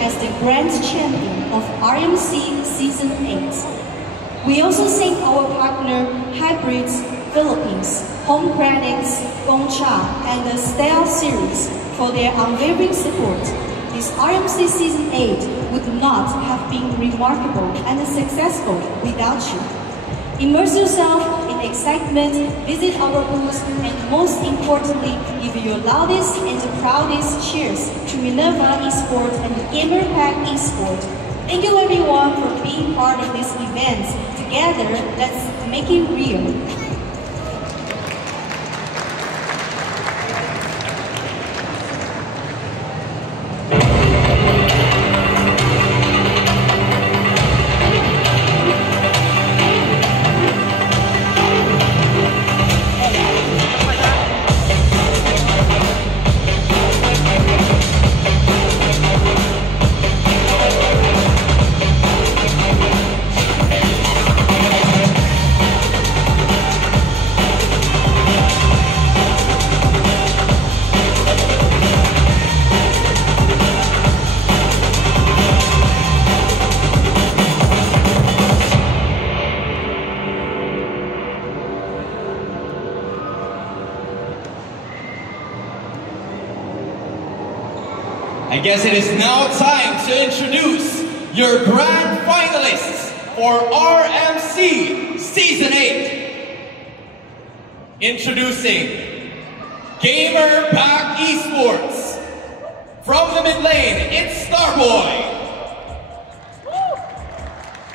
as the grand champion of RMC Season 8. We also thank our partner Hybrids Philippines, Home Credits, Gongcha, and the Style Series for their unwavering support. This RMC Season 8 would not have been remarkable and successful without you. Immerse yourself in excitement, visit our booths, and most importantly, give your loudest and proudest cheers to Minerva Esports and GamerPack Esports. Thank you everyone for being part of this event. Together, let's make it real. I guess it is now time to introduce your grand finalists for RMC Season 8. Introducing GamerPack Esports. From the mid lane, it's Starboy.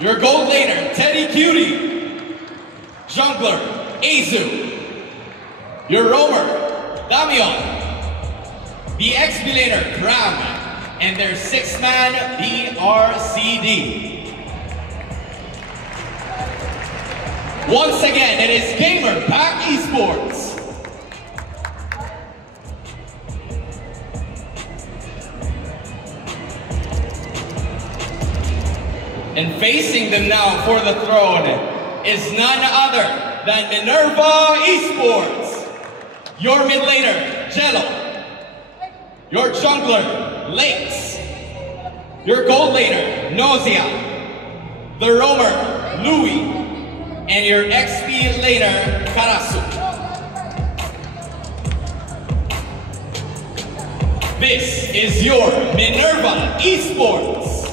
Your gold laner, Teddy Cutie. Jungler, Azu. Your roamer, Damian. The XP laner, Cram. And their 6-man BRCD. Once again, it is GamerPack Esports. And facing them now for the throne is none other than Minerva Esports. Your mid laner, Jello. Your jungler, Lakes. Your gold laner, Nausea. The roamer, Louis. And your XP laner, Karasu. This is your Minerva Esports.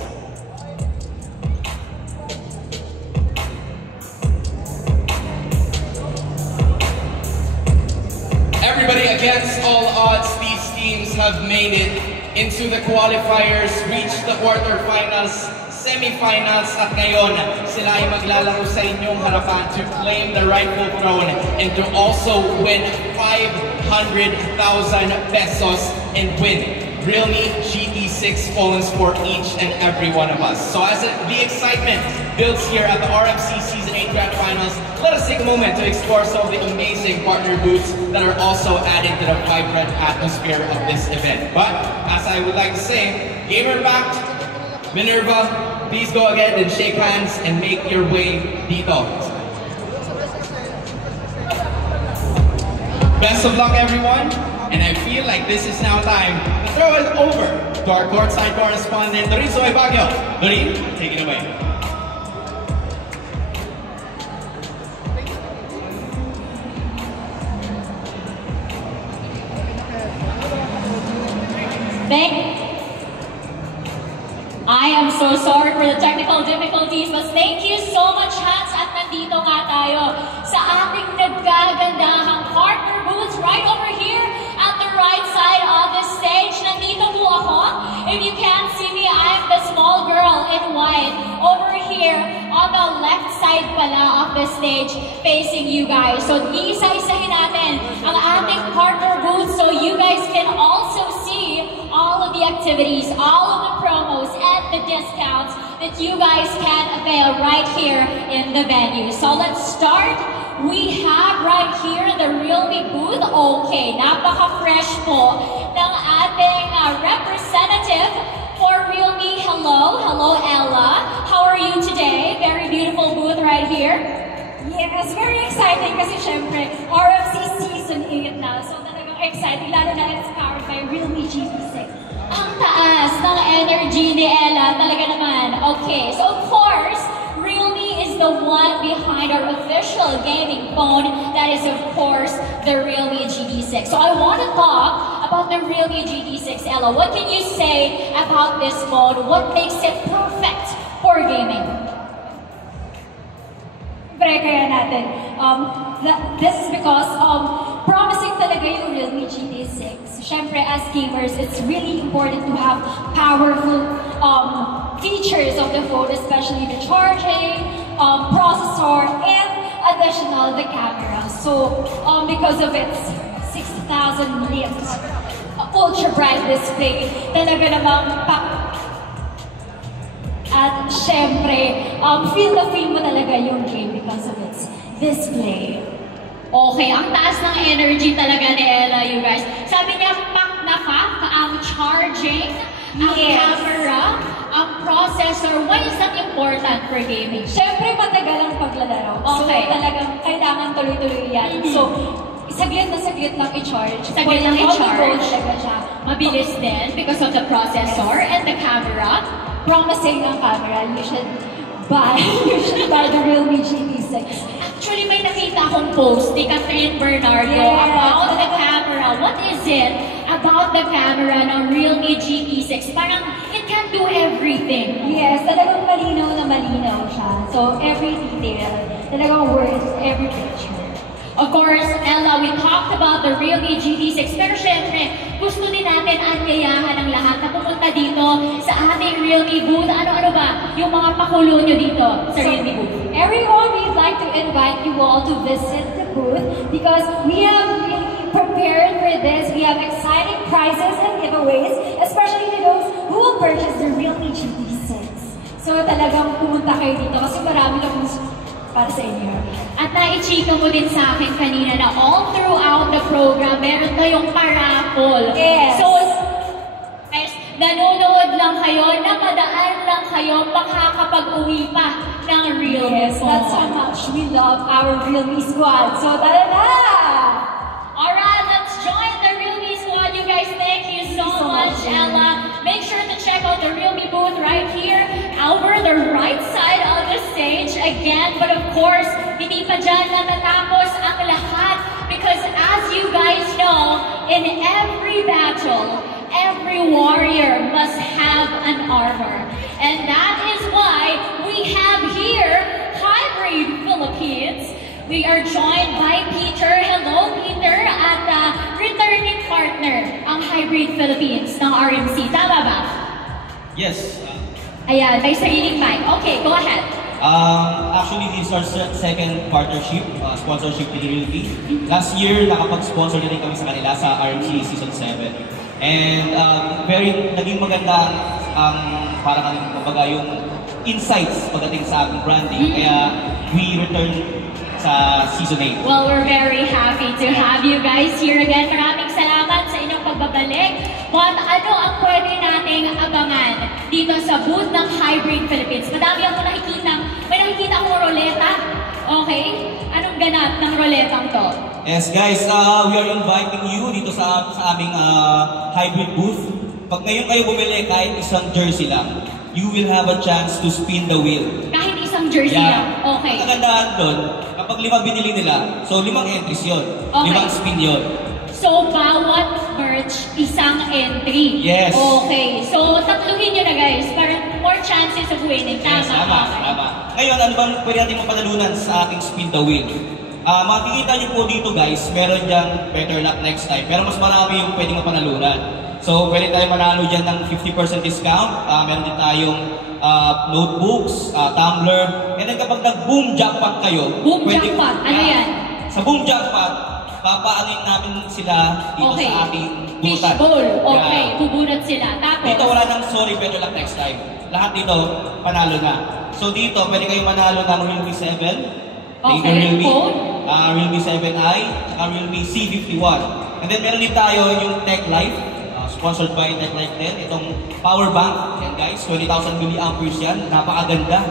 Everybody, against all odds, these teams have made it into the qualifiers, reached the quarterfinals, semifinals, at ngayon sila ay maglalaro sa inyong harapan to claim the rightful throne and to also win 500,000 pesos and win Realme GT6 phones for each and every one of us. So as the excitement builds here at the RMC Season 8 Grand Finals, let us take a moment to explore some of the amazing partner booths that are also adding to the vibrant atmosphere of this event. But as I would like to say, GamerPack, Minerva, please go ahead and shake hands and make your way dito. Best of luck, everyone. And I feel like this is now time to throw it over to our courtside correspondent, Dorin Zoe Baguio. Dorin, take it away. I am so sorry for the technical difficulties, but thank you so much, Hans, at nandito nga tayo sa ating nagkagandahang partner booths right over here at the right side of the stage. Nandito po ako. If you can't see me, I'm the small girl in white over here on the left side pala of the stage facing you guys. So isa-isahin natin ang ating partner booth so you guys can also see all of the activities, all of the promos, and the discounts that you guys can avail right here in the venue. So let's start. We have right here the Realme booth. Okay, napaka-fresh po ng ating representative for Realme. Hello, hello Ella. How are you today? Very beautiful booth right here. Yes, very exciting kasi syempre RMC Season 8 na. So talagang exciting, lalo na it's powered by Realme GT6. Ang taas ng energy energy ni Ella, talaga naman. Okay, so of course, Realme is the one behind our official gaming phone. That is, of course, the Realme GT6. So I want to talk about the Realme GT6, Ella. What can you say about this phone? What makes it perfect for gaming? Kaya natin. This is because promising talaga yung Realme GT6. Siyempre, as gamers, it's really important to have powerful features of the phone, especially the charging, processor, and additional the camera. So, because of its 60,000 nits ultra bright display, talaga namang at syempre, feel mo talaga yung game because of its display. Okay, ang taas ng energy talaga ni Ella, you guys. Sabi niya, pack na pack ang charging, ang camera, ang processor. Why is that important for gaming? Syempre, matagal ang paglalaro. Okay. So, talagang kailangan tuloy-tuloy yan. So, saglit lang i-charge. Saglit lang i-charge. Talaga siya. Mabilis din because of the processor and the camera. Promising ang camera, you should buy the Realme GT6. Actually, may nakita akong post ni Catherine Bernardo about the camera. What is it about the camera ng Realme GT6? Parang it can do everything. Yes, talagang malinaw siya. So, every detail, talagang worth every picture. Of course, Ella, we talked about the Realme GT6, pero syempre, gusto din natin anyayahan ang lahat na pumunta dito sa ating Realme booth. Ano-ano ba yung mga pakulo nyo dito sa Realme booth? Everyone, we'd like to invite you all to visit the booth because we have really prepared for this. We have exciting prizes and giveaways, especially to those who will purchase the Realme GT6. So talagang pumunta kayo dito kasi marami kami para sa inyo. At naichika mo din sa akin kanina na all throughout the program, meron tayong paraffol. Yes. So, guys, nanonood lang kayo, napadaan lang kayo, makakapag-uwi pa ng Realme phone. That's how much we love our Realme squad. So, tara na! Alright, let's join the Realme squad. You guys, thank you so much, Ella. Make sure to check out the Realme booth right here over the right side of the stage again. But of course, hindi pa dyan natatapos ang lahat because as you guys know, in every battle, every warrior must have an armor. And that is why we have here Hybrid Philippines. We are joined by Peter. Hello, Peter, at returning partner, ang Hybrid Philippines ng RMC. Tama ba? Yes. Ayan, may sariling mic. Okay, go ahead. Actually, this is our second partnership, sponsorship with Realme. Last year, nakapag-sponsor na rin kami sa kanila sa RMC Season 7. And naging maganda ang parang kumbaga yung insights pagdating sa aming branding. Kaya we return sa Season 8. Well, we're very happy to have you guys here again. Maraming salamat sa inyong pagbabalik. But ano ang pwede nating abangan dito sa booth ng Hybrid Philippines? Madami ako may nakikita akong roleta. Okay? Anong ganap ng roletang to? Yes guys, we are inviting you dito sa aming hybrid booth. Pag ngayon kayo bumili kahit isang jersey lang, you will have a chance to spin the wheel. Kahit isang jersey lang? Okay. Ang kagandahan doon, kapag 5 binili nila, so 5 entries yun. Okay. 5 spin yun. So, bawat merch, isang entry. Yes. Okay. So, tatluhin nyo na guys para more chances of winning. Tama. Yes, tama. Ngayon, ano bang pwede natin mapanalunan sa ating spin the wheel? Makikita niyo po dito guys, meron dyan better luck next time. Pero mas marami yung pwedeng mapanalunan. So, pwede tayo manalo dyan ng 50% discount. Meron din tayong notebooks, tumbler. And then kapag nag-boom jackpot kayo, Boom jackpot? Ano yan? Sa boom jackpot, papaanoin namin sila dito sa ating butan. Fishbowl. Okay. Yeah. Bubunot sila. Tapos? Dito wala nang sorry, better luck next time. Lahat dito, panalo na. So dito, pwede kayong manalo ng Realme 7. Okay, Realme 7i, at Realme C51. And then meron din tayo yung Tech Life, sponsored by Tech Life din. Itong power bank, yan guys, 20,000 mAh yan, napakaganda.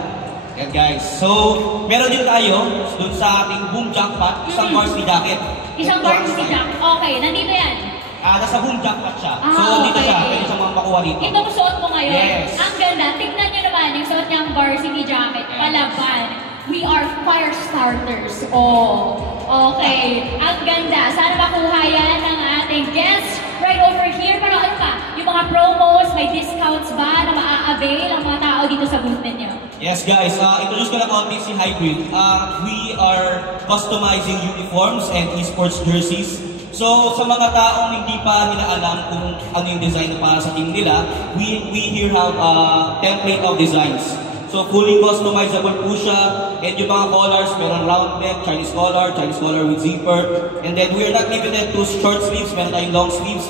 Yan guys. So, meron din tayo dun sa ating boom jackpot, isang varsity jacket. Isang varsity jacket. Okay, nandito yan. Nasa full jacket siya. Ah, So, dito okay. siya. Pwede siyang makuha rito. Itong suot mo ngayon, Yes. ang ganda. Tignan nyo naman, yung suot niyang varsity jacket, palaban. We are fire starters. Oh, okay. Ang ganda. Sana makuha yan ng ating guests right over here. Pero ano pa, yung mga promos, may discounts ba na maa-avail ang mga tao dito sa booth ninyo? Yes guys, introduce ko lang konti si Hybrid. We are customizing uniforms and esports jerseys. So sa mga taong hindi pa nila alam kung ano yung design na para sa team nila, we here have a template of designs. So fully customizable po siya, and yung mga colors, meron round neck, Chinese collar with zipper, and then we are not limited to short sleeves, meron tayong long sleeves,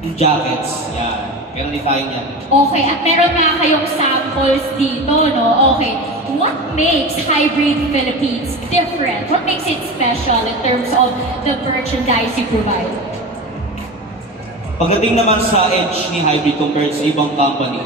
and jackets. Yan, meron din tayo yan. Okay, at meron nga kayong samples dito, no? Okay, what makes Hybrid Philippines different? What makes it special in terms of the merchandise you provide? Pagdating naman sa edge ni Hybrid compared sa ibang company,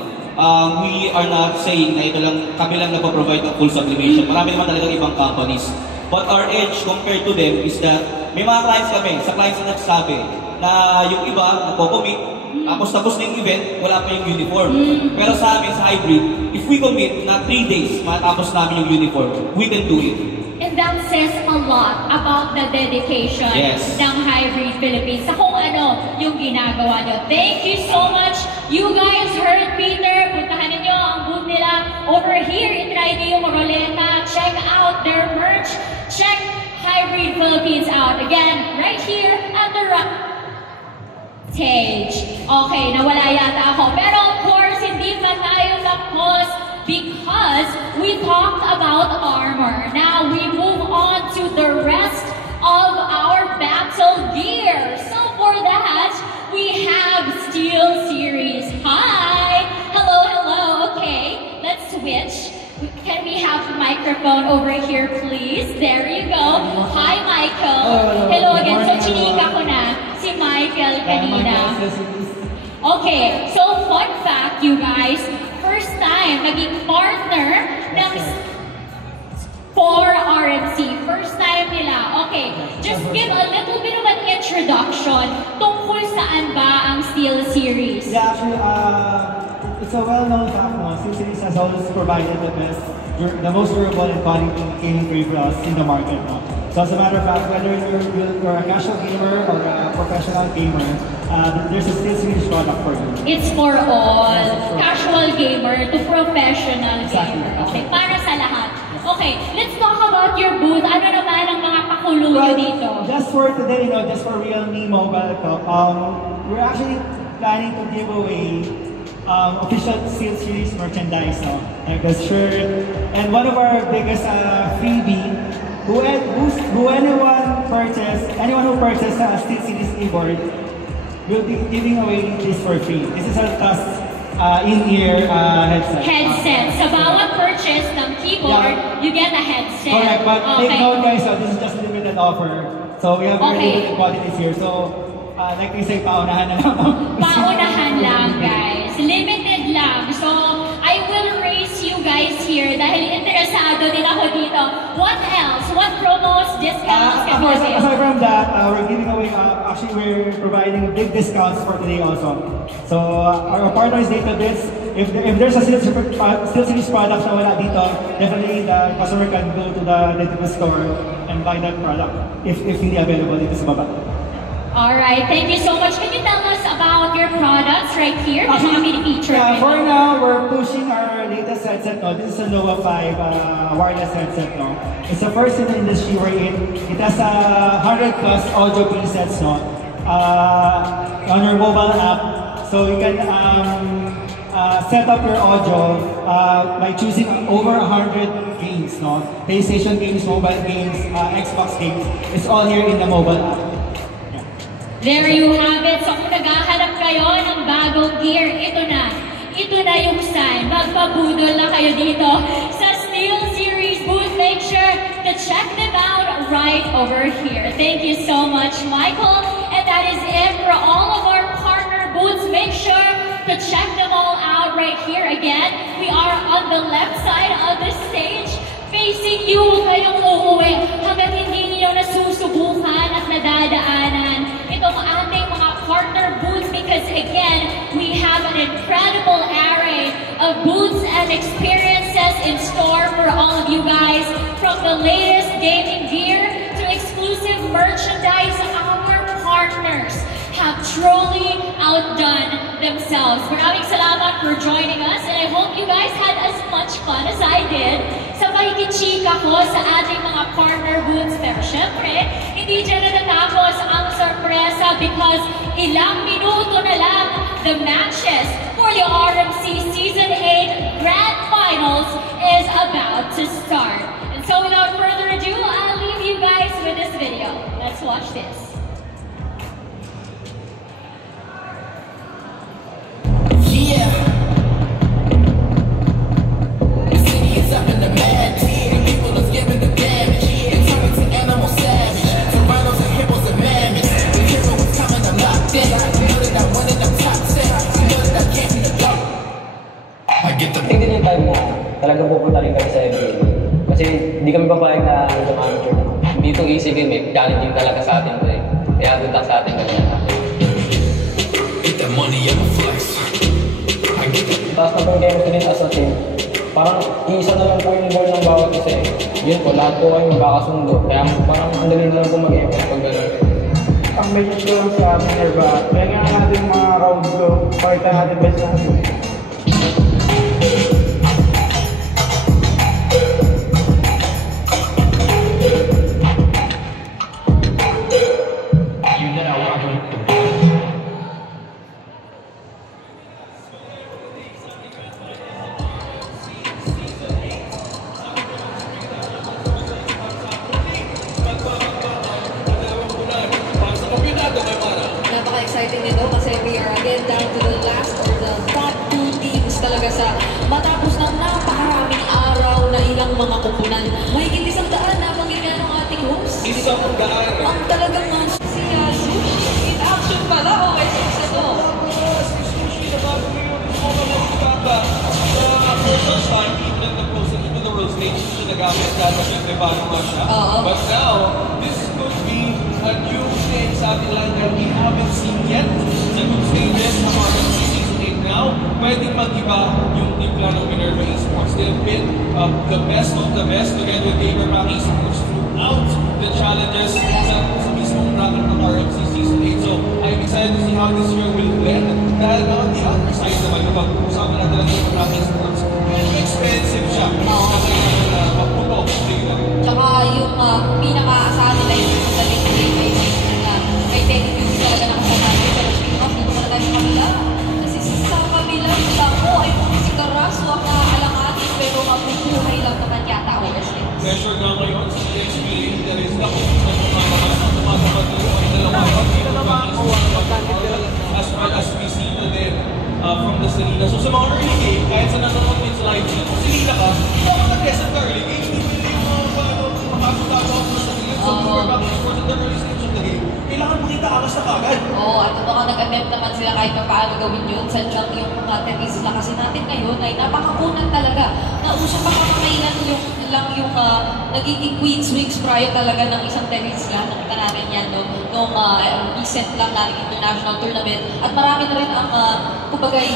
we are not saying na ito lang, kami lang nagpo-provide ng full sublimation. Marami naman talagang ibang companies. But our edge compared to them is that may mga clients kami, sa clients na nagsabi na yung iba nagko-commit, tapos na yung event, wala pa yung uniform. Pero sa amin, sa Hybrid, if we commit na 3 days, matapos namin yung uniform, we can do it. And that says a lot about the dedication ng Hybrid Philippines sa kung ano yung ginagawa nyo. Thank you so much. You guys heard Peter. Puntahan ninyo ang booth nila over here. I-try niyo yung Roleta. Check out their merch. Check Hybrid Philippines out. Again, right here at the stage. Okay, nawala yata ako. Pero of course, hindi pa tayo tapos because we talked about armor. Now we move on to the rest of our battle gear. So for that, we have Steel Series. Hi! Hello, hello. Okay, let's switch. Can we have the microphone over here, please? There you go. Hi, Michael. Hello again. So, chinika ko na si Michael kanina. Okay, so fun fact, you guys. First time naging partner ng for RMC. First time nila. Okay, just give a little bit of an introduction tungkol saan ba ang Steel Series. Yeah, actually, it's a well-known fact, no? Steel Series has always provided the most durable and quality gaming peripherals in the market, no? So as a matter of fact, whether you're a casual gamer or a professional gamer, there's a Steel Series product for you. It's for all. Casual gamer to professional gamer. Okay, para sa lahat. Okay, let's talk about your booth. Ano naman ang mga pakuluyo dito? Just for today, just for Realme Mobile Talk, we're actually planning to give away official Steel Series merchandise, like the shirt, and one of our biggest freebie. Anyone who purchased a Steel Series keyboard will be giving away this for free. This is our in-ear headset. Sa bawat purchase ng keyboard, you get a headset. Correct, but take note guys, this is just a limited offer. So we have very limited quantities here. So like we say, paunahan na lang. Paunahan lang guys. Limited lang. So I will raise you guys here dahil interesado din ako dito. What else? What promos, discounts can you give? Aside from that, we're giving away, actually we're providing big discounts for today also. So our partner is DataBits. If there's a Steel Series product na wala dito, definitely the customer can go to the DataBits store and buy that product if hindi available dito sa baba. Alright, thank you so much. Can you tell us about your products right here? Yeah, for now, we're pushing our latest headset. This is a Nova 5 wireless headset. It's the first in the industry we're in. It has 100+ audio presets on your mobile app. So you can set up your audio by choosing over 100 games. PlayStation games, mobile games, Xbox games. It's all here in the mobile app. There you have it. So kung naghahanap kayo ng bagong gear, ito na. Ito na yung sign. Magpabudol na kayo dito sa Steel Series booth. Make sure to check them out right over here. Thank you so much, Michael. And that is it for all of our partner booths. Make sure to check them all out right here. Again, we are on the left side of the stage. Facing you, huwag kayong uuwi hanggat hindi niyo nasusubukan at nadadaanan itong ating partner booths because again, we have an incredible array of booths and experiences in store for all of you guys. From the latest gaming gear to exclusive merchandise, our partners have truly outdone themselves. Maraming salamat for joining us and I hope you guys had as much fun as I did sa pakikichika ko sa ating mga partner booths. Pero syempre, hindi dyan natatapos ang sorpresa because ilang minuto na lang the matches for the RMC Season 8 Grand Finals is about to start. And so without further ado, I'll leave you guys with this video. Let's watch this. Yeah. The city is up in the madness. The people is giving the damage. They turn into animal savage. Tyrannos and hippos and mammoths. The hero is coming, I'm locked in. You know that I won in the top 10. You know that I can't be the dog. I get the... Hindi din yung time na talagang pupunta rin kami sa NBA. Kasi hindi kami papayag na sa manager na hindi itong easy game eh. Challenging talaga sa atin ko eh. Kaya good luck sa atin kami na. Get that money, I'm a flex. Tapos na pong chemistry as a team, parang iisa na lang po yung goal ng bawat isa eh. Yun po, lahat po kayo magkakasundo. Kaya parang ang dali na lang po mag-effort pag gano'n. Ang message ko lang sa amin, Nerva, kaya nga natin mga round go, pakita natin best natin. Napaka-exciting nito kasi we are again down to the last or the top 2 teams talaga sa matapos ng napakaraming araw na ilang mga kupunan. Mahigit 100 na panggilan ng ating host. 100. Ang talagang mga si Sushi in action pala. Okay, so isa to. Sushi na bago ngayon, first time, even at the closing into the world stage, siya nagamit dahil siyempre bago nga siya. But now, this could be a new thing sa ating lang that we haven't seen yet. Sa good stages ng RMC Season 8 now, pwedeng mag-iba yung timpla ng Minerva Esports. They've been the best of the best together with Gamerback Esports throughout the challenges sa mismong bracket ng RMC Season 8. So, I'm excited to see how this year will blend. Dahil on the other side naman, kapag usapan natin ang Gamerback Esports, medyo expensive siya. Kaya magputok. Tsaka yung pinaka-asahan nila yung magaling game na may technique talaga ng kasanayan. Pero speaking of, dito pala tayo sa kabila. Kasi sa kabila, ako ay si Carazo ang nakaalanganin pero mabubuhay lang naman yata ako. Pressure na ngayon sa TXP Interest na kung tumatawag nyo ang dalawa as well as we see to them from the Selena. So sa mga early game, kahit sa nanonood din sa live stream, kung Selena ka, hindi ako nag-guess at early game, hindi makapagkakaw sa Selena. So for back sports at the early stage of the game, kailangan makita angas na kagad. Oo, at baka nag-attempt naman sila kahit pa paano gawin yun. Sadyang yung mga tennis na kasi natin ngayon ay napakakunan talaga. Nauso pa kamakailan yung nagiging Queen's Weeks prior talaga ng isang tennis lang. Nakita natin yan nung recent lang natin international tournament. At marami na rin ang kumbagay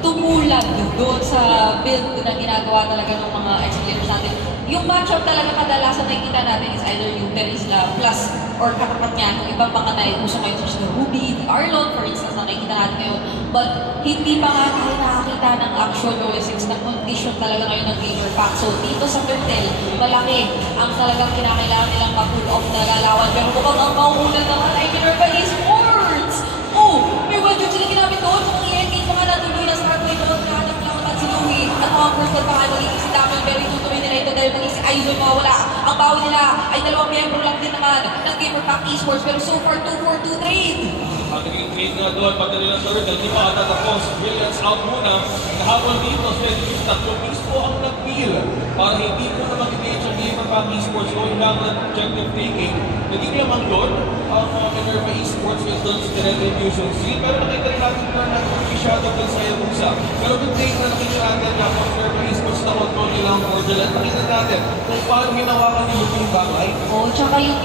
tumulag doon sa build na ginagawa talaga ng mga ex-players natin. Yung matchup talaga kadalasan nakikita natin is either yung Terisla plus or katapat niya yung ibang mga naiuso ngayon sa Ruby, Arlon, for instance, na nakikita natin ngayon. But hindi pa nga tayo nakakita ng actual OSX na condition talaga ngayon ng gamer pack. So dito sa Turtle, malaki ang talagang kinakailangan nilang ma-pull off na lalawan. Pero mukhang ang mauunan naman ay Minerva Esports! Oh, may one joke sila ginamit doon. Kung i-engage pa nga natuloy na start ko doon, kahanap lang at si Louie. At mga person pa nga magiging si Dapple, pero itutuloy nila ito dahil magiging si Aizo mawala. Ang bawi nila ay 2 miyembro lang din naman ng Gamer Pack Esports, pero so far 2-4-2 trade. Ang naging trade nga doon, madali ng Turtle, hindi pa katatapos. Brilliance out muna. Nahabol dito, pwede yung 3 pings po ang nag-wheel para hindi po na mag-engage ang Gamer Pack Esports going down at objective taking. Naging lamang doon ang Minerva Esports with doon sa retribution seal, pero nakita rin natin turn na i-shadow doon sa Yabusa. Pero good trade na nakita natin na kung Minerva Esports na control nila ang Cordial at nakita natin kung paano ginawa ka nila yung bagay. Oh, tsaka yung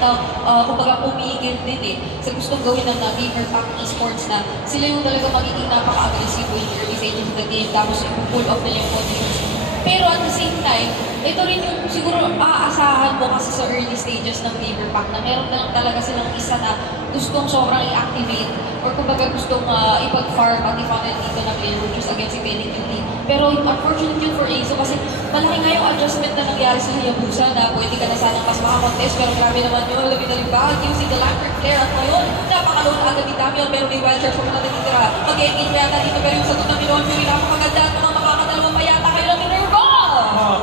na kumbaga pumigil din sa gustong gawin ng Gamer Pack Esports na sila yung talaga magiging napaka-agresibo in early stages of the game tapos i-pull off nila yung conditions. Pero at the same time, ito rin yung siguro aasahan mo kasi sa early stages ng Gamer Pack na meron na lang talaga silang isa na gustong sobrang i-activate or kumbaga gustong ipag-farm at i-funnel dito na player which is against si Penny Cutie. Pero unfortunate yun for Azo kasi malaki nga yung adjustment na nangyari sa Hayabusa na pwede ka na sanang mas makakontest pero grabe naman yun, labi na rin bag using the Lambert Flare at ngayon napakaloon na agad ni Damian pero may wild charge pa na natitira. Mag-engage pa yata dito pero yung sagot na Miron Fury napakaganda at mga makakatalawang pa yata kayo ng Minerva!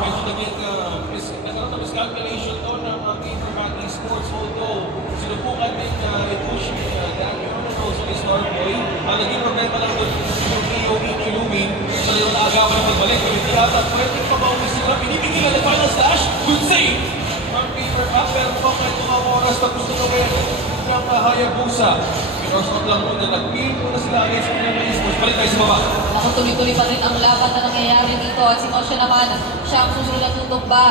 Medyo nagkaroon na miscalculation to ng Gamer Pack Esports although sinubukan din i-push Damian and also ni Starboy. Ang naging problema lang doon yung AOE ni Lumi sa yung naagawan ng pagbalik pero hindi yata pwede pa ba sila pinipigilan ng final slash good save from Gamer Pack pero mukhang may mga oras na gusto gawin ng Hayabusa. Pinorskot lang muna nag-pin muna sila against Gamer Esports. Balik tayo sa baba. Ako tuloy-tuloy pa rin ang laban na nangyayari dito at si Moshe naman siya ang susunod na tutumba.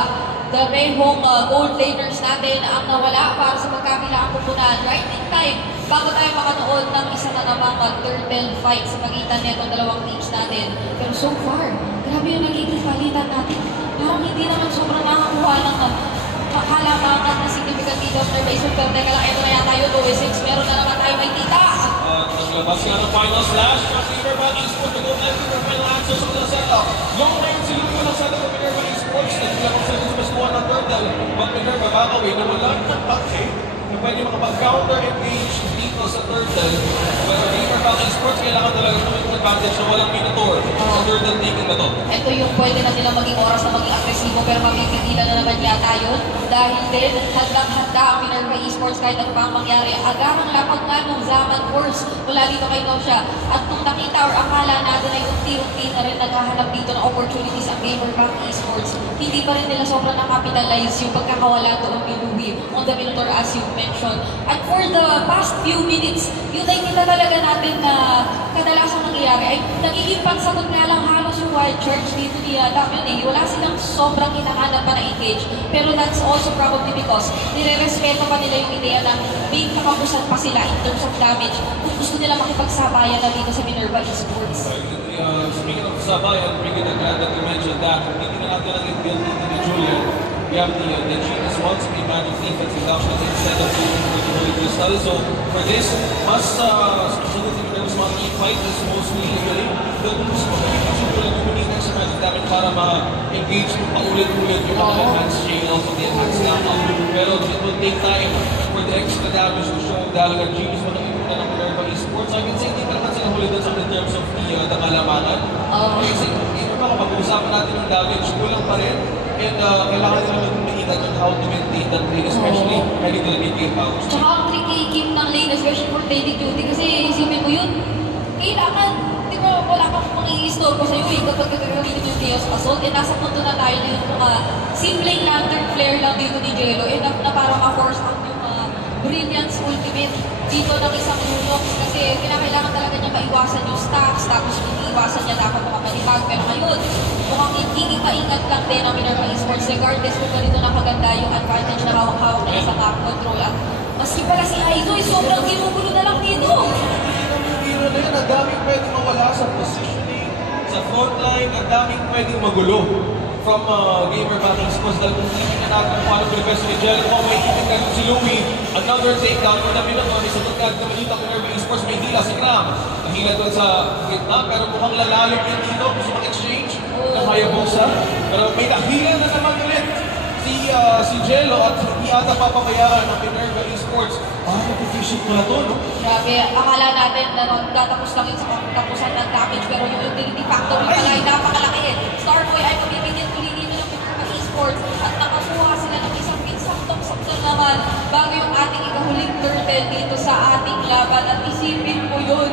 Darehong gold laners natin ang nawala para sa magkabilang pupunan. Right in time, bago tayo makanood ng isa na namang turtle fight sa pagitan nitong dalawang teams natin. Pero so far, grabe yung nagiging palitan natin. Parang hindi naman sobrang nakakuha ng halamangan na significant dito after base. Pero teka lang, ito na yata yun. 2-6, meron na naman tayo may tita. Naglabas nga ng final slash from Gamer Pack Esports to go natin for final answers sa mga setup. Long time sila ko ng setup ng Gamer Pack Esports. Naglalakot sila sa mas kuha ng turtle. But Minerva bakawin na wala ng takhe na pwede makapag-counter engage dito sa turtle. Pero Gamer Pack Esports kailangan talaga ng advantage na walang minotaur sa turtle taking na to. Ito yung pwede na nila maging oras na maging agresibo pero mapipigilan na naman yata yun. Dahil din, handang-handa ang Minerva Esports kahit ano pa ang mangyari. Agarang lapag nga nung Zaman Force mula dito kay Nosha. At nung nakita or akala natin ay unti-unti na rin naghahanap dito ng opportunities ang Gamer Pack Esports, hindi pa rin nila sobrang nakapitalize yung pagkakawala doon ni Louie on the Minotaur as you mentioned. And for the past few minutes, yung nakikita talaga natin na kadalasang nangyayari ay nagiging pagsagot nga lang halos yung wild charge dito ni Damian Wala silang sobrang hinahanap pa na engage. Pero that's also probably because nire-respeto pa nila yung ideya na may kakapusan pa sila in terms of damage kung gusto nila makipagsabayan na dito sa Minerva Esports. Speaking of sabayan, bring it agad that you mentioned that hindi na natin ang build dito ni Julian. We have the Genius wants to be magic defense induction instead of using the Holy Crystal. So for this, mas susunod din na mas mga fight is mostly really doon mas magiging siguro luminig sa magic damage para ma-engage mo paulit-ulit yung mga enhanced chain also the enhanced knockout. Pero it will take time for the extra damage to show dahil ang Genius mo na ng Minerva Esports. So I can say hindi pa naman sila huli doon sa in terms of the kalamangan. Kasi hindi pa kapag-uusapan natin yung damage, kulang pa rin. And kailangan nila mag-maingat on how to maintain that lane, especially heading to the mid-game powers. Tsaka ang tricky game ng lane, especially for daily duty, kasi isipin mo yun, kailangan, di ba, wala kang mang-i-store ko sa'yo kapag gagawin yung Chaos Assault, nasa punto na tayo din yung mga simpleng lantern flare lang dito ni Jello, na parang ma-force out yung Brilliance Ultimate dito ng isang Lunox kasi kinakailangan talaga niya maiwasan yung stacks tapos iiwasan niya dapat makapanibag pero ngayon mukhang hindi maingat lang din ang Minerva Esports regardless kung ganito nakaganda yung advantage na hawak-hawak nila sa map control at maski pala si Aizo ay sobrang ginugulo na lang dito. Hindi na yan, ang daming pwedeng mawala sa positioning, sa frontline, ang daming pwedeng magulo from Gamer Pack Esports dahil kung hindi na natin kung anong request ni Jello kung may itignan si Louie another takedown for the Minotaur isa tagkad naman dito ang Minerva Esports may hila si Cram nahila doon sa gitna pero mukhang lalalim din dito gusto mag-exchange ng Hayabusa pero may nahila na naman ulit si Jello at hindi ata papabayaan ng Minerva Esports nag-efficient mo na to no? Grabe, akala natin na tatapos lang yun sa tapusan ng damage pero yung utility factor yung pala ay napakalaki Starboy ay pabibigyan ulit dito ng Minerva Esports at nakakuha sila ng isang saktong-sakto naman bago yung ating ikahuling turtle dito sa ating laban at isipin mo yun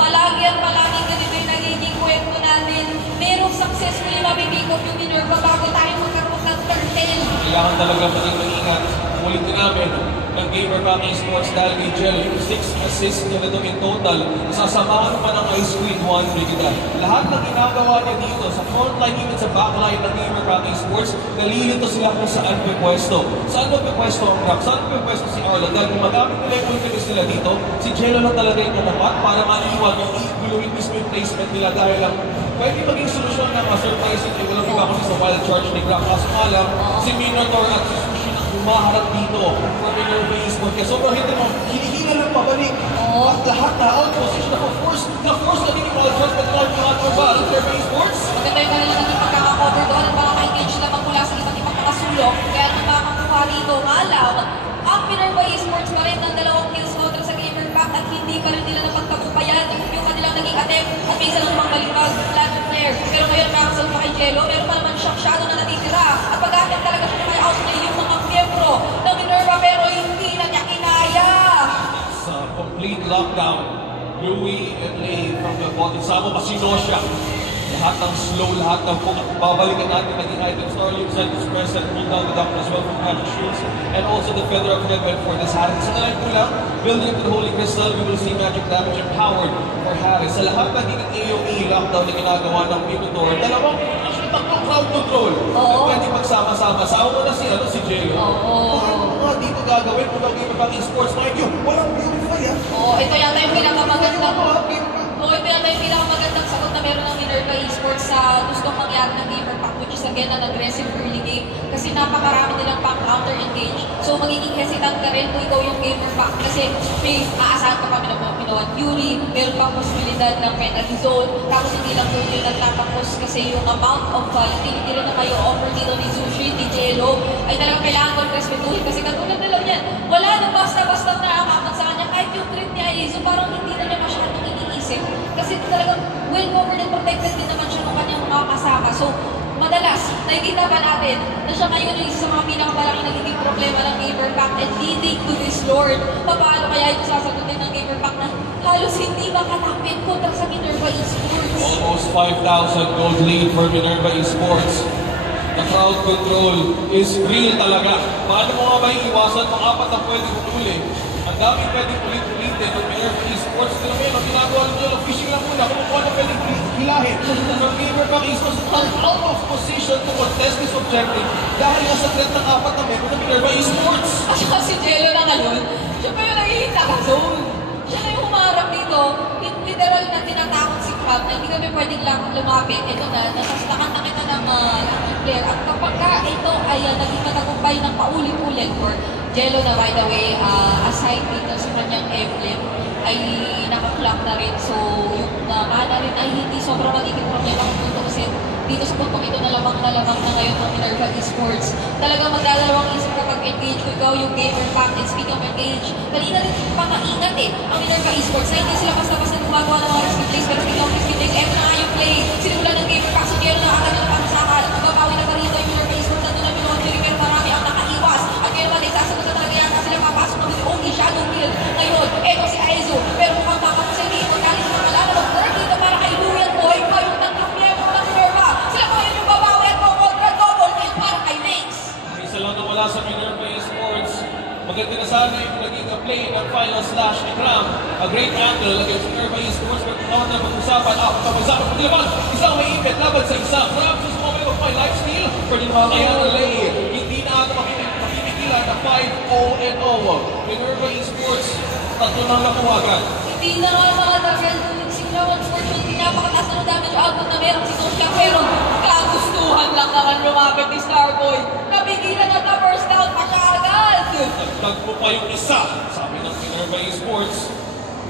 palagi at palagi ganito yung nagiging kwento natin merong successfully mabibigop yung Minerva bago tayo magkaroon ng turtle kailangan talaga maging maingat ulit din namin ng Gamerback Esports dahil kay Jello. Yung 6 assists niya na in total, sasamahan pa ng Ice Queen 1 Brigida. Lahat ng ginagawa niya dito, sa frontline, even sa backline ng Gamerback Esports, nalilito sila kung saan pwesto. Saan pwesto ang Grab? Saan pwesto si Arlo? Dahil kung magamit nila yung ultimate nila dito, si Jello lang talaga yung katapat para maiwan yung iguluhin mismo yung placement nila dahil lang pwede maging solusyon ng surprise yung walang iba kasi sa wild charge ni Grab. Kaso nga lang, si Minotaur at si Sushi na humaharap dito for Minerva Esports. Kaya sobrang hindi mo, hinihila lang pabalik. At lahat na out position na-force na din yung wild charge at lahat ng ba ng Minerva Esports. Maganda yung kanila naging pagkakakover doon at makaka-engage lamang mula sa iba't ibang makasulok. Kaya nang makakuha rito, malaw, ang Minerva Esports pa rin ng 2 kills kontra sa Gamerback at hindi pa rin nila napagtagumpayan yung kanilang naging attempt at minsan ang mga balibag flat flare. Pero ngayon nakasal pa kay Jello, meron pa naman siyang shadow na natitira at pag-attempt talaga siya kaya out na yung mga miyembro ng Minerva pero hindi na niya kinaya. Sa complete lockdown, Louie and Lay from the bottom. Sama Masinosha. Lahat ng slow, lahat ng babalikan natin naging item Starling Side Express and pull down the doctor as well from Magic Shields and also the Feather of Red for this Harris. Sa nalang po lang, building to the Holy Crystal, we will see magic damage empowered for Harris. Sa lahat ng AOE lockdown na ginagawa ng Minotaur, tatlong crowd control na pwede magsama-sama. Sama mo na si Jello. Bakit mga dito gagawin kung Gamerback Esports? Mind you, walang beautify ito yata yung pinakamagandang ito yata yung pinakamagandang sagot na meron ng Minerva Esports sa gustong mangyari ng Gamerback, which is again an aggressive early game kasi napakarami nilang pang counter-engage. So magiging hesitant ka rin kung ikaw yung Gamerback kasi may aasahan ka pa Minoan Yuri, meron pang posibilidad ng penalty zone, tapos hindi lang doon yung nagtatapos kasi yung amount of utility rin na kayo offer dito ni Sushi, ni Jello, ay talagang kailangan ko respetuhin kasi katulad na lang yan. Wala na basta-basta na nakakapat sa kanya kahit yung trip niya ay so parang hindi na niya masyadong iniisip kasi talagang well covered and protected din naman siya ng kanyang mga kasama. So, madalas, nakikita pa natin na siya ngayon yung isa sa mga pinakamalaking nagiging problema ng Gamerback and leading to this Lord. Paano kaya ito sasagutin ng Gamerback na halos hindi makatapit kontra sa Minerva Esports? Almost 5,000 gold lead for Minerva Esports. The crowd control is real talaga. Paano mo nga ba iiwasan kung 4 ang pwede huli? Ang daming pwede ulit-ulitin ng Minerva Esports. Kaya ngayon, ang ginagawa nyo, fishing lang muna kung ano pwede hilahin. From Gamerback Esports, out of position to contest this objective dahil nga sa threat ng 4 na membro ng Minerva Esports. At saka si Jello na ngayon, siya pa yung nangihita ka zone. Siya na yung humarap dito, literal na tinatakot si Crab na hindi kami pwedeng lang lumapit. Ito na, nasastakan na kita ng player. At kapag ito ay naging matagumpay ng paulit-ulit for Jello na by the way, aside dito sa kanyang emblem, ay nakaklak na rin. So, yung mana rin ay hindi sobrang magiging problema ng punto kasi dito sa puntong ito na lamang na ngayon ng Minerva Esports. Talagang magdadalawang isip kapag engage ko ikaw yung Gamerback and speaking of engage. Kanina rin pamaingat ang Minerva Esports na hindi sila basta-basta gumagawa ng mga risky plays pero speaking of risky plays, eto na nga yung play. Sinimula ng Gamerback sa Jello na agad ng pansakan. Magbabawi na pa rito yung Minerva Esports na doon na Minoan Yuri pero marami ang nakaiwas. At ngayon naman, nagsasagot na talaga yata sila papasok ng the only shadow kill. Ngayon, eto si Aizo. Pero mukhang tapos sa dito, galing sa mga lalo ng bird dito para kay Luyan Boy. Kayong nagkapiyemo ng Minerva. Sila pa yun yung babawi at double kill para kay Mace. Isa lang na wala sa Minerva Esports. Maganda na sana yung naging play ng final slash ni Cram. A great angle against Minerva Esports. Pero kung na pag-usapan, pag-usapan, pag-ilaban, isang may ipit laban sa isa. Cram just moment of my life steal. Pwede naman kaya na lay. Hindi na ata makimikilan na 5-0-0. Minerva Esports, 3 lang nakuha agad. Hindi na nga mga Darrell doing sila. Unfortunately, napakataas na damage output na meron si Sosya. Pero kagustuhan lang naman lumapit ni Starboy. Napigilan na the first down pa siya agad. Nagtagpo pa yung isa. Sabi ng Minerva Esports,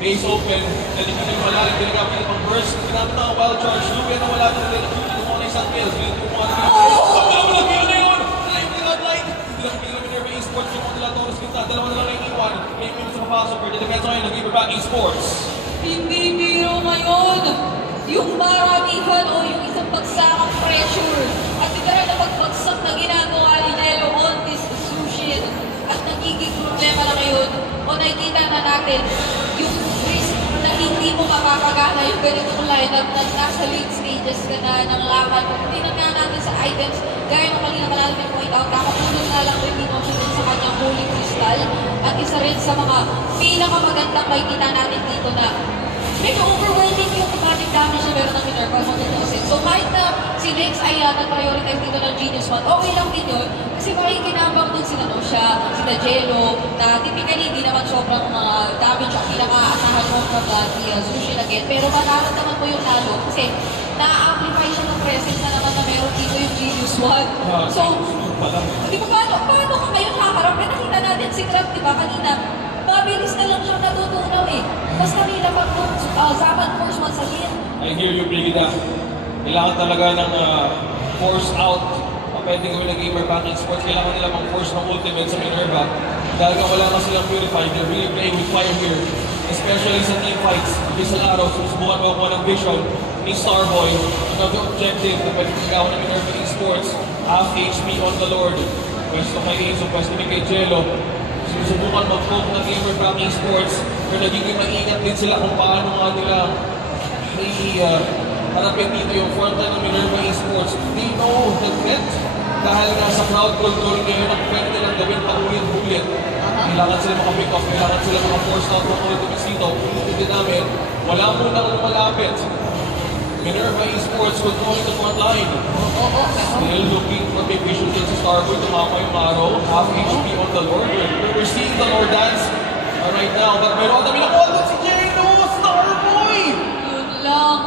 base open. Hindi ka nang malalim. Pinagapit ang burst. Pinapit ang wild charge. Lupe na wala na rin. Kumuha na isang kills. Kumuha na rin. Pagkawalang kill na yun! Light nila, light! Hindi lang pinila Minerva Esports. Yung mga nila Torres Quinta. Dalawa na lang na iwan. May minutes sa papasok. Pero depends on yun. Nag-Gamerback Esports. Hindi biro ngayon. Yung maramihan o yung isang pagsakang pressure. At literal na pagbagsak na ginagawa ni Jello on this Sushi. At nagiging problema na ngayon. O nakikita na natin yung risk na hindi hindi mo mapapagana yung ganitong lineup na nasa late stages ka na ng laban. Kung hindi na nga natin sa items, gaya ng kanina malalim yung point out, kakapulong nga lang rin dito siya sa kanyang Holy Crystal. At isa rin sa mga pinakamagandang makikita natin dito na medyo overwhelming yung automatic damage na meron ng Minerva mo tutusin. So kahit na si Lex ay nag-prioritize dito ng Genius Mod, okay lang din yun. Kasi makikinabang din sila sila Jello, na typically hindi naman sobrang mga damage ang pinaka-asahan mo from the Sushi again. Pero mararamdaman mo yung talo kasi na-amplify siya ng presence na naman na meron dito yung Genius Mod. So, hindi mo paano ka ngayon haharap? Kaya nakita natin si Grab, di ba, kanina, mabilis na lang siyang natutunaw eh. Basta nila pag Zaman Force once again. I hear you, Brigida. Kailangan talaga ng force out. Pwede gawin ng gamer backing sports. Kailangan nila mang force ng ultimate sa Minerva. Dahil nga wala na silang purified. They're really playing with fire here. Especially sa team fights. Isang araw, susubukan mo ako ng vision ni Starboy. Another objective na pwede kagawa ng Minerva Esports. Half HP on the Lord. Pwesto kay Enzo, pwesto ni kay Jello. Susubukan mag-cope ng gamer backing sports. Pero nagiging maingat din sila kung paano nga nila harapin dito yung frontline ng Minerva Esports. They know the threat. Dahil nga sa crowd control ngayon ang pwede nilang gawin paulit-ulit. Kailangan sila maka-pick off, kailangan sila maka-force out ng ultimates dito. Hindi namin, wala mo nang malapit. Minerva Esports controlling the front line. Still looking for big vision din si Starboy. Tumama yung araw. Half HP on the Lord. We're seeing the Lord dance right now. But meron kami nakuha doon si Jello! Starboy! Yun lang.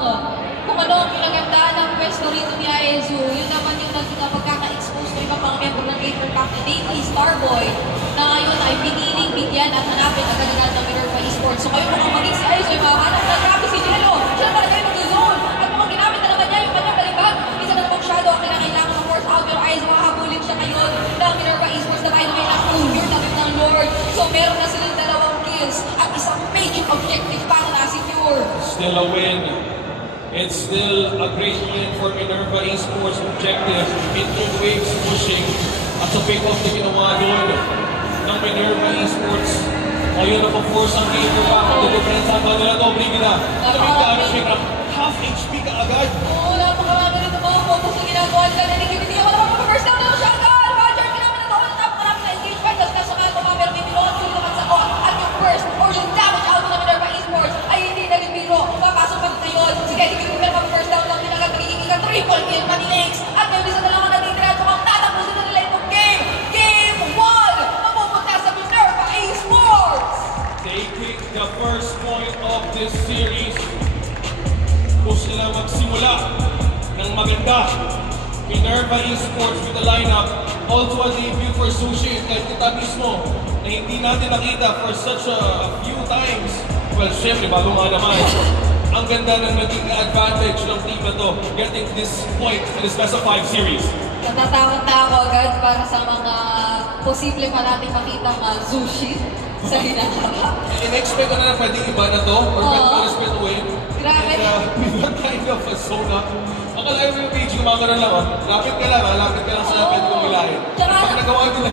Kung ano ang pinagandaan ng pwesto rito ni Aezu, yun naman yung naging pagkaka-expose ng ibang mga member ng Gamer Pack, namely Starboy, na ngayon ay piniling bigyan at hanapin ang kanila ng Minerva Esports. So kayo kung maging si Aezu, yung mahanap na grabe si Jello, siya naman kayo mag-zone. At kung ginamit na naman niya yung kanyang balikan, isa na namang shadow ang kailangan ng force out, pero Aezu makahabulin siya ngayon ng Minerva Esports na tayo naman ang year na ng Lord. So meron na silang 2 kills at isang major objective para na-secure. Still a win. It's still a great win for Minerva Esports objective. Inter waves pushing at sa pick-off na ginawa doon ng Minerva Esports. Ayun na pa-force ang gamer back at the-defense ba nila to, Brigida? Sabihin ka, pick up half HP ka agad. Oo, napakarami rin ang mga focus na ginagawa nila. Hindi ako naman mag-first down ng shotgun. Roger, kinaman na tawag na napakarami na engage fight. Tapos nasa mga mga pero may bilongan tuloy naman sa on. At yung first or yung damage out ng Minerva Esports ay hindi naging biro. Papasok pa na yun. Sige, hindi ko pero mag-first down lang nila magiging ka triple kill pa ni Lex. At may bisa na lang ang natitira. So ang tatapusin na nila itong game. Game 1! Mapupunta sa Minerva Esports! Taking the first point of this series. Push nila magsimula ng maganda. Minerva Esports with the lineup. Also a debut for Sushi. Kahit kita mismo na hindi natin nakita for such a few times. Well, syempre, bago nga naman. Ang ganda ng naging advantage ng team na to getting this point in this best of 5 series. Natatakot na ako agad para sa mga posible pa natin makitang Sushi sa hinahaba. In-expect ko na pwedeng iba na to or pwedeng split away. Grabe. We got kind of a zone up. Ang kalayo yung page, gumagano lang. Lapit ka lang sa pwede kong ilahin. Pag nagawa nila.